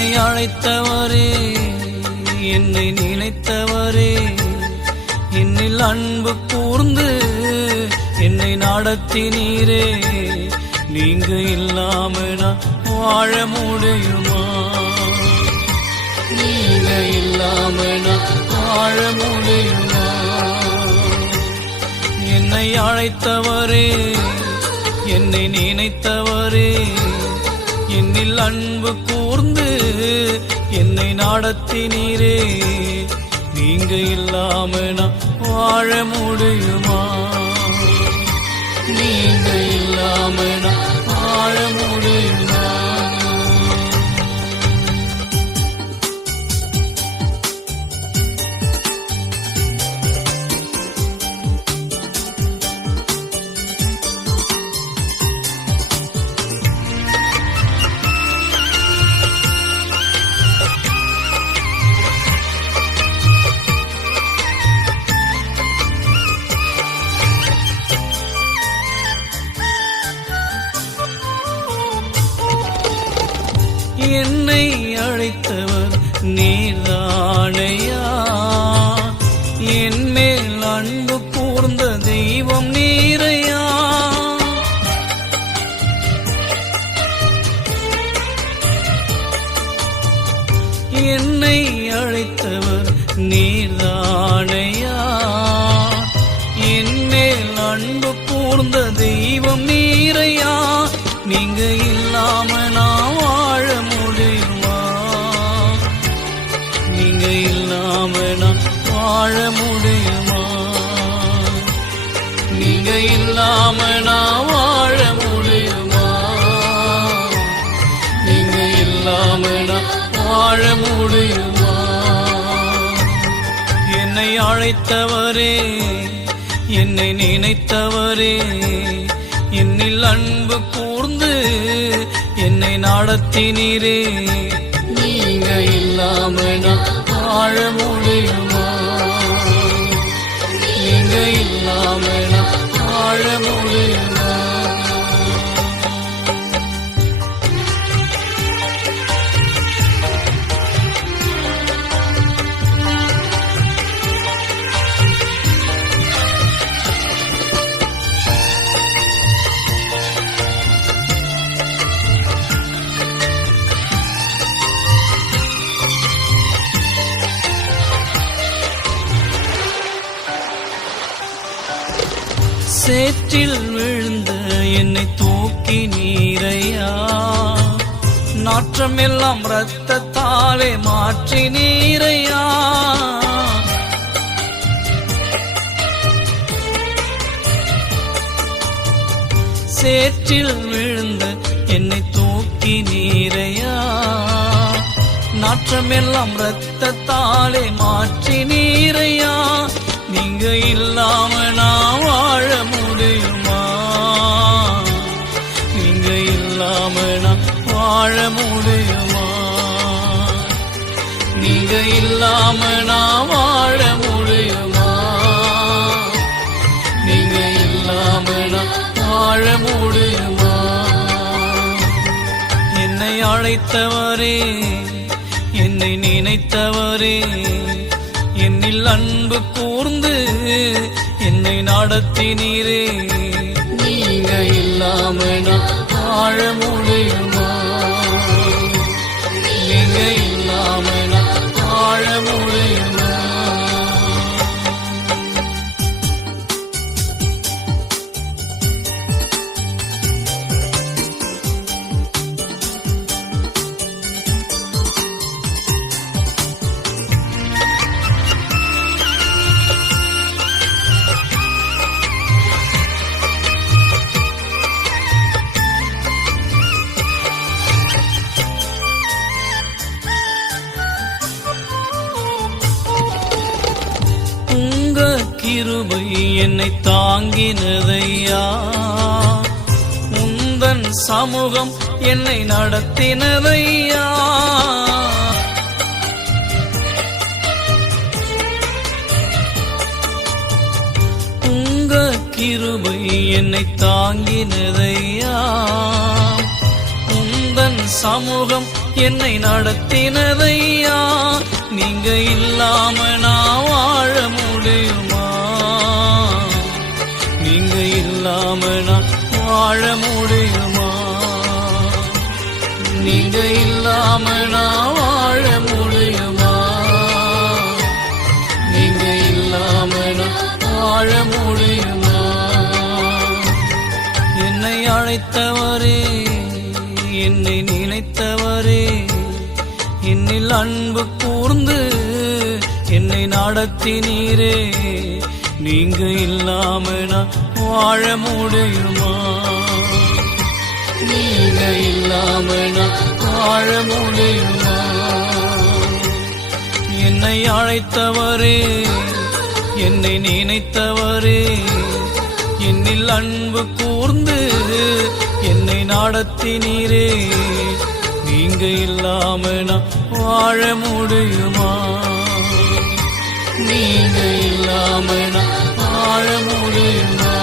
என்னை அழைத்தவரே என்னை நினைத்தவரே. என்னில் அன்பு கூர்ந்து என்னை நடத்தினீரே நீங்க இல்லாம நான் வாழ முடியுமா? நீங்க இல்லாம நான் வாழ முடியுமா? என்னை அழைத்தவரே என்னை நினைத்தவரே. என்னில் அன்பு கூ கூர்ந்து என்னை நடத்தினீரே நீங்க இல்லாம நான் வாழ முடியுமா? நீங்க இல்லாம நான் நீர்தானையா? என் மேல் அன்பு கூர்ந்த தெய்வம் நீரையா? என்னை அழைத்தவர் நீர்தானையா? என் மேல் அன்பு கூர்ந்த தெய்வம் நீரையா? நீங்க இல்லாம நான் இல்லாம நான் வாழ முடியுமா? நீங்க இல்லாம நான் வாழ முடியுமா? நீங்க இல்லாம நான் வாழ முடியுமா? என்னை அழைத்தவரே என்னை நினைத்தவரே என்னில் அன்பு கூர்ந்து என்னை நடத்தினீரே. நீங்க இல்லாம நான் வாழ முடியுமா? நீங்க வாழ முடியுமா? சேற்றில் விழுந்த என்னை தூக்கி நீரையா? நாற்றமெல்லாம் ரத்தத்தாலே மாற்றி நீரையா? சேற்றில் விழுந்த என்னை தூக்கி நீரையா? நாற்றமெல்லாம் ரத்தத்தாலே மாற்றி நீரையா? நீங்க இல்லாம நான் வாழ முடியுமா? நீங்க இல்லாம நான் வாழ முடியுமா? நீங்க இல்லாம நான் வாழ முடியுமா? நீங்க இல்லாம நான் வாழ முடியுமா? என்னை அழைத்தவரே என்னை நினைத்தவரே என்னில் அன்பு கூ நடத்தினீரே. நீங்க இல்லாம நான் வாழ முடியுமா? நீங்க இல்லாம நான் வாழ முடியுமா? கிருபை என்னை தாங்கினதையா? முந்தன் சமூகம் என்னை நடத்தினதையா? உங்க கிருபை என்னை தாங்கினதையா? முந்தன் சமூகம் என்னை நடத்தினதையா? நீங்க இல்லாமல் நீங்க இல்லாம நான் வாழ முடியுமா? நீங்க இல்லாம நான் வாழ முடியுமா? என்னை அழைத்தவரே என்னை நினைத்தவரே என்னில் அன்பு கூர்ந்து என்னை நடத்தினீரே நீங்க இல்லாம நான் வாழ முடியுமா? நீங்க இல்லாம நான் வாழ முடியுமா என்னை அழைத்தவரே என்னை நினைத்தவரே என்னில் அன்பு கூர்ந்து என்னை நடத்தினீரே. நீங்க இல்லாம நான் வாழ முடியுமா? நீங்க இல்லாம நான் வாழ முடியுமா?